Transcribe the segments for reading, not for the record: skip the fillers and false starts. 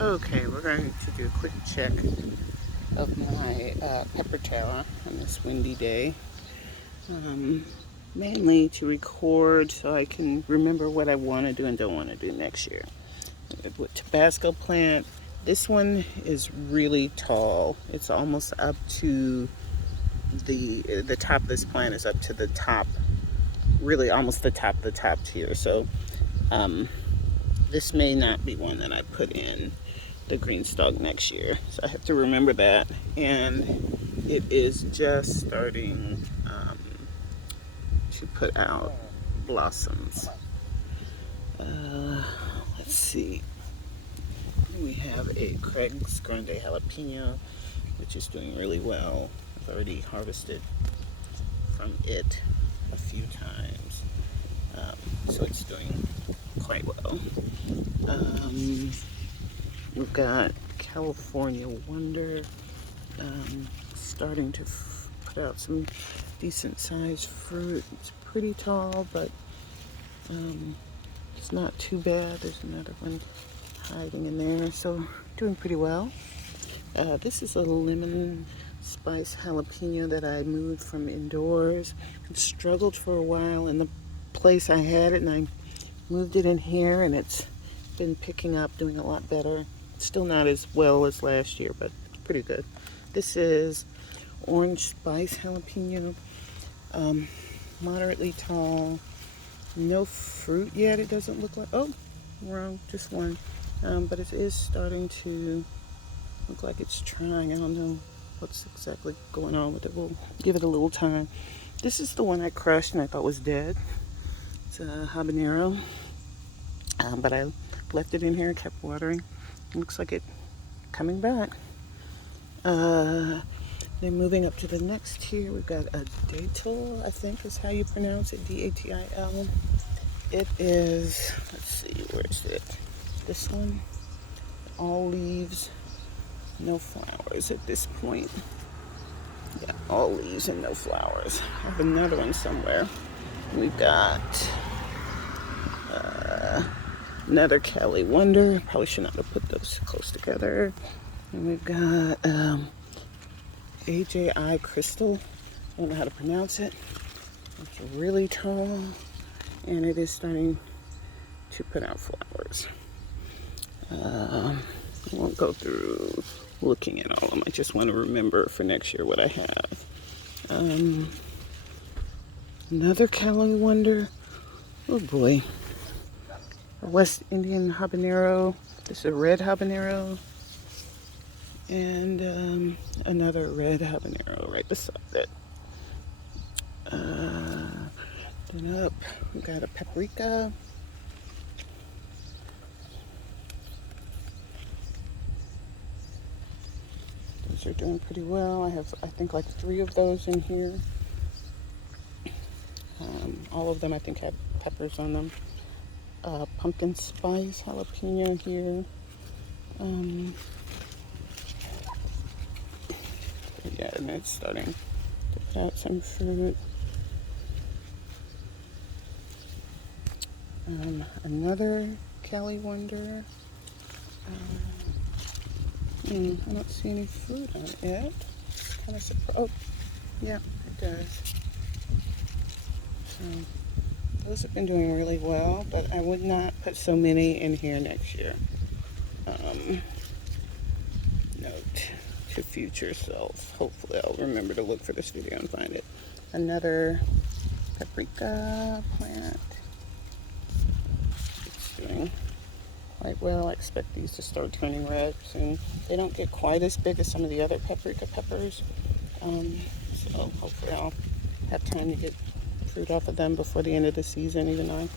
Okay, we're going to do a quick check of my pepper tower on this windy day. Um, Mainly to record so I can remember what I want to do and don't want to do next year. With Tabasco plant, this one is really tall. It's almost up to the top of this plant is up to the top, really almost the top of the top tier. So this may not be one that I put in the Greenstalk next year. So I have to remember that. And it is just starting to put out blossoms. Let's see. We have a Craig's Grande Jalapeno, which is doing really well. I've already harvested from it a few times. So it's doing quite well. We've got California Wonder starting to put out some decent sized fruit. It's pretty tall, but it's not too bad. There's another one hiding in there, so doing pretty well. This is a lemon spice jalapeno that I moved from indoors. It struggled for a while in the place I had it, and I moved it in here, and it's been picking up, doing a lot better. Still not as well as last year, but it's pretty good. This is orange spice jalapeno, moderately tall. No fruit yet, it doesn't look like. Oh, wrong, just one. But it is starting to look like it's trying. I don't know what's exactly going on with it. We'll give it a little time. This is the one I crushed and I thought was dead. It's a habanero. But I left it in here and kept watering. It looks like it coming back. Then moving up to the next tier, we've got a datil, I think is how you pronounce it, D-A-T-I-L. It is, let's see, where is it? This one, all leaves, no flowers at this point. Yeah, all leaves and no flowers. I have another one somewhere. We've got another Cali Wonder. Probably should not have put those close together. And we've got AJI Crystal. I don't know how to pronounce it. It's really tall, and it is starting to put out flowers. I won't go through looking at all of them. I just want to remember for next year what I have. Another Cali Wonder. Oh boy. A West Indian habanero. This is a red habanero. And another red habanero right beside it. Then up, we got a paprika. Those are doing pretty well. I have, I think, like 3 of those in here. All of them, I think, have peppers on them. Pumpkin spice jalapeno here. Yeah, and it's starting to put out some fruit. Another Cali Wonder. I don't see any fruit on it yet. Kind of surprised. Oh, yeah, it does. So those have been doing really well, but I would not put so many in here next year. Note to future self. Hopefully I'll remember to look for this video and find it. Another paprika plant. It's doing quite well. I expect these to start turning red soon. They don't get quite as big as some of the other paprika peppers. So hopefully I'll have time to get fruit off of them before the end of the season, even though I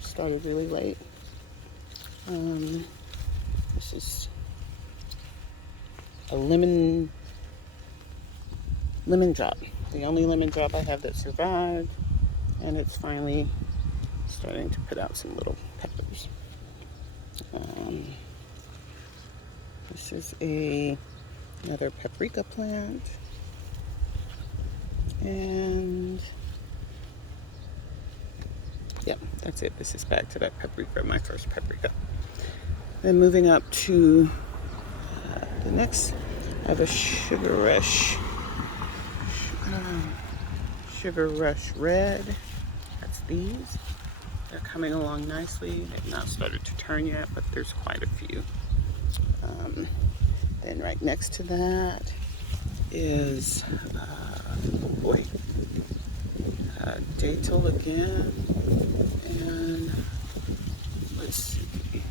started really late. This is a lemon drop. The only lemon drop I have that survived, and it's finally starting to put out some little peppers. This is another paprika plant, and yep, that's it. This is back to that paprika, my first paprika. Then moving up to The next, I have a Sugar Rush Red. That's these. They're coming along nicely. They've not started to turn yet, but there's quite a few. Then right next to that is, oh boy, Datil again. And let's see,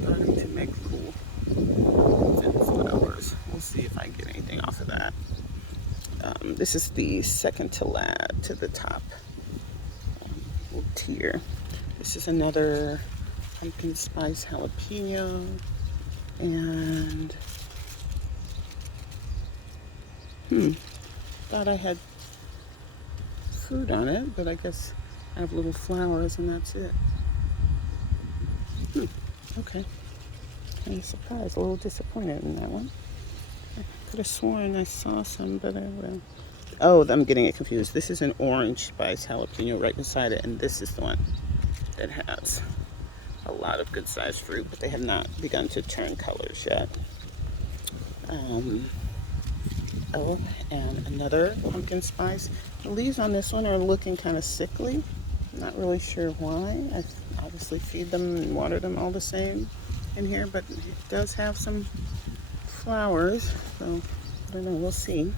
starting to make cool flowers. We'll see if I get anything off of that. This is the second to the top tier. This is another pumpkin spice jalapeno, and thought I had fruit on it, but I guess I have little flowers and that's it. Okay, kind of surprised, a little disappointed in that one. I could have sworn I saw some, but I will. Oh, I'm getting it confused. This is an orange spice jalapeno right beside it, and this is the one that has a lot of good sized fruit, but they have not begun to turn colors yet. Oh, and another pumpkin spice. The leaves on this one are looking kind of sickly. Not really sure why. I obviously feed them and water them all the same in here, but it does have some flowers, so I don't know, we'll see.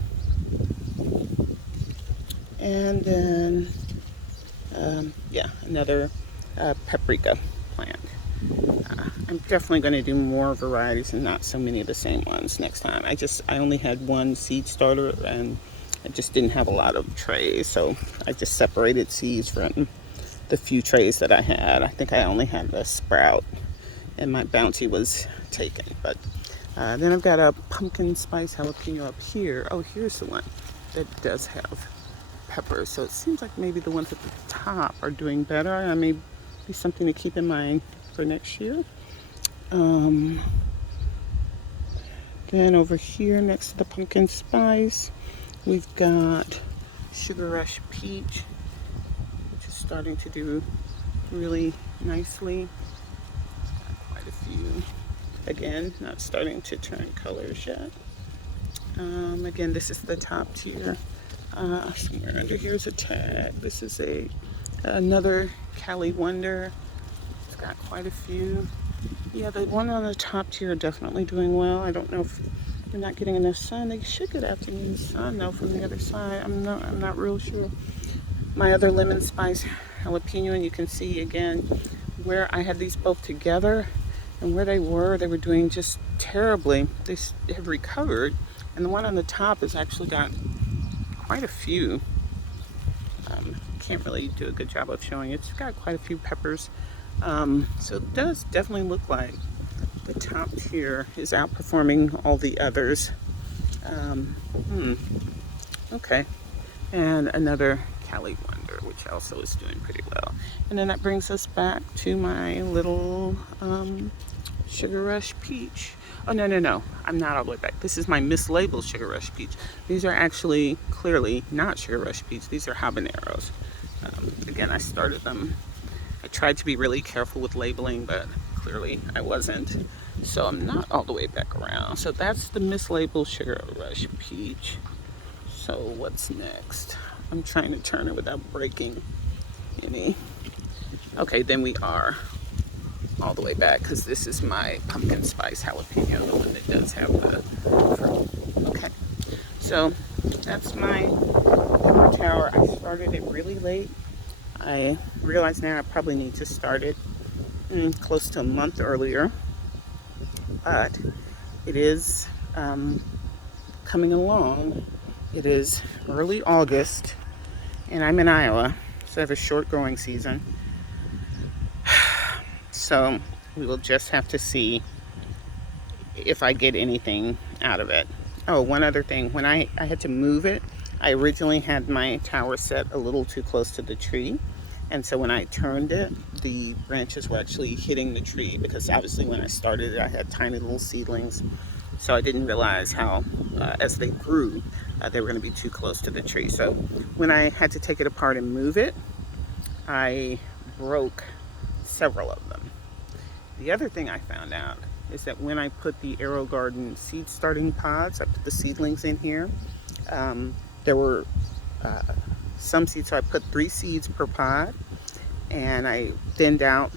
And then, yeah, another paprika plant. I'm definitely going to do more varieties and not so many of the same ones next time. I only had one seed starter and I just didn't have a lot of trays, so I just separated seeds from the few trays that I had. I think I only had a sprout and my bounty was taken. But then I've got a pumpkin spice jalapeno up here. Oh, here's the one that does have peppers. So it seems like maybe the ones at the top are doing better. I may be something to keep in mind for next year. Then over here next to the pumpkin spice, we've got Sugar Rush Peach, which is starting to do really nicely. Quite a few. Again, not starting to turn colors yet. Again, this is the top tier. Somewhere under here is a tag. This is another Cali Wonder. It's got quite a few. Yeah, the one on the top tier are definitely doing well. I don't know if they're not getting enough sun. They should get afternoon sun though from the other side. I'm not real sure. My other lemon spice jalapeno, and you can see again where I had these both together and where they were doing just terribly. They have recovered, and the one on the top has actually got quite a few. Can't really do a good job of showing it. It's got quite a few peppers. So it does definitely look like the top tier is outperforming all the others. Okay. And another Cali Wonder, which also is doing pretty well. And then that brings us back to my little Sugar Rush Peach. Oh, no. I'm not all the way back. This is my mislabeled Sugar Rush Peach. These are actually clearly not Sugar Rush Peach. These are habaneros. Again, I started them. I tried to be really careful with labeling, but clearly I wasn't. So I'm not all the way back around. So that's the mislabeled Sugar Rush Peach. So what's next? I'm trying to turn it without breaking any. Okay, then we are all the way back because this is my pumpkin spice jalapeno, the one that does have the fruit. Okay, so that's my pepper tower. I started it really late. I realize now I probably need to start it close to a month earlier, but it is coming along. It is early August and I'm in Iowa, so I have a short growing season. So we will just have to see if I get anything out of it. Oh, one other thing. When I had to move it, I originally had my tower set a little too close to the tree. And so when I turned it, the branches were actually hitting the tree because obviously when I started it, I had tiny little seedlings. So I didn't realize how, as they grew, they were going to be too close to the tree. So when I had to take it apart and move it, I broke several of them. The other thing I found out is that when I put the Aero Garden seed starting pods, I put the seedlings in here. There were some seeds, so I put 3 seeds per pod, and I thinned out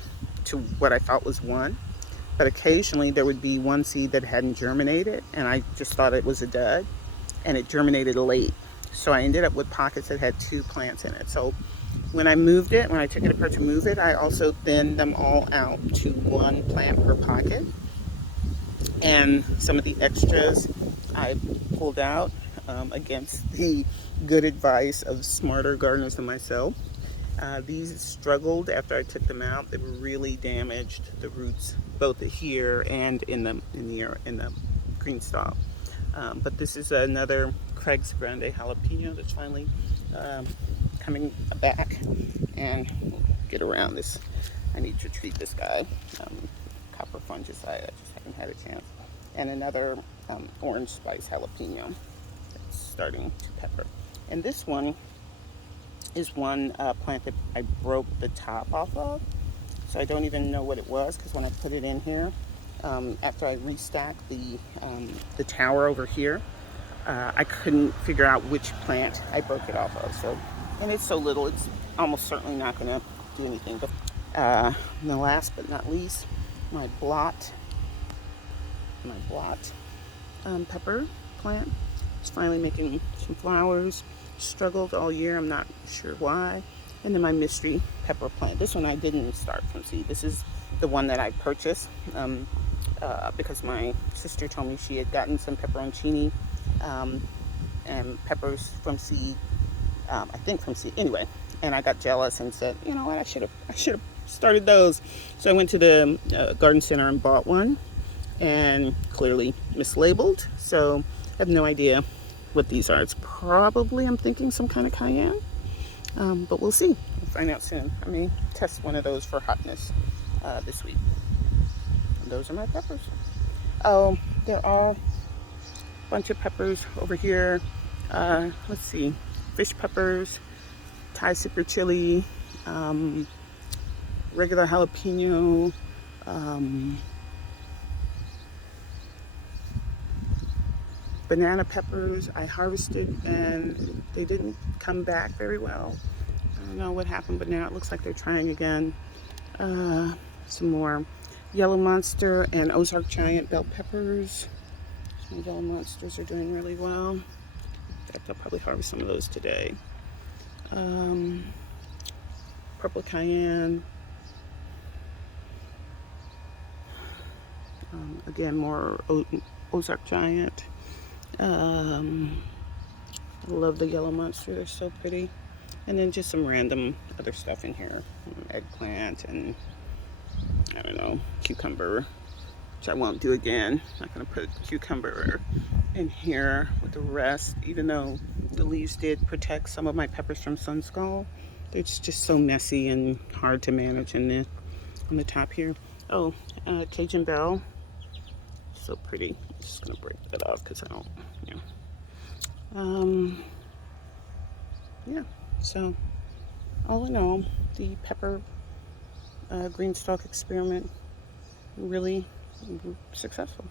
to what I thought was 1. But occasionally there would be 1 seed that hadn't germinated, and I just thought it was a dud, and it germinated late. So I ended up with pockets that had 2 plants in it. So when I moved it, when I took it apart to move it, I also thinned them all out to 1 plant per pocket. And some of the extras I pulled out against the good advice of smarter gardeners than myself. These struggled after I took them out. They were really damaged, the roots, both here and in the Greenstalk. But this is another Craig's Grande jalapeno that's finally coming back, and we'll get around this. I need to treat this guy. Copper fungicide, I just haven't had a chance. And another orange spice jalapeno that's starting to pepper. And this one is one plant that I broke the top off of. So I don't even know what it was, because when I put it in here, after I restacked the tower over here, I couldn't figure out which plant I broke it off of. So, and it's so little, it's almost certainly not going to do anything. But the last but not least, my blot pepper plant is finally making some flowers. Struggled all year, I'm not sure why. And then my mystery pepper plant. This one I didn't start from seed. This is the one that I purchased because my sister told me she had gotten some pepperoncini and peppers from seed. I think from seed. Anyway, and I got jealous and said, you know what, I should have started those. So I went to the garden center and bought one, and clearly mislabeled. So I have no idea what these are. It's probably, I'm thinking, some kind of cayenne. But we'll see. We'll find out soon. I may test one of those for hotness this week. And those are my peppers. Oh, there are a bunch of peppers over here. Let's see. Fish peppers, Thai super chili, regular jalapeno, banana peppers I harvested and they didn't come back very well. I don't know what happened, but now it looks like they're trying again. Some more yellow monster and Ozark giant bell peppers. Some yellow monsters are doing really well. In fact, I'll probably harvest some of those today. Purple cayenne. Again, more Ozark giant. I love the yellow monster, they're so pretty. And then just some random other stuff in here. Eggplant and, I don't know, cucumber, which I won't do again. I'm not gonna put cucumber in here with the rest, even though the leaves did protect some of my peppers from sun scald. It's just so messy and hard to manage on the top here. Oh, Cajun bell. So pretty. I'm just gonna break that off because I don't, yeah. So all in all, the pepper Greenstalk experiment really successful.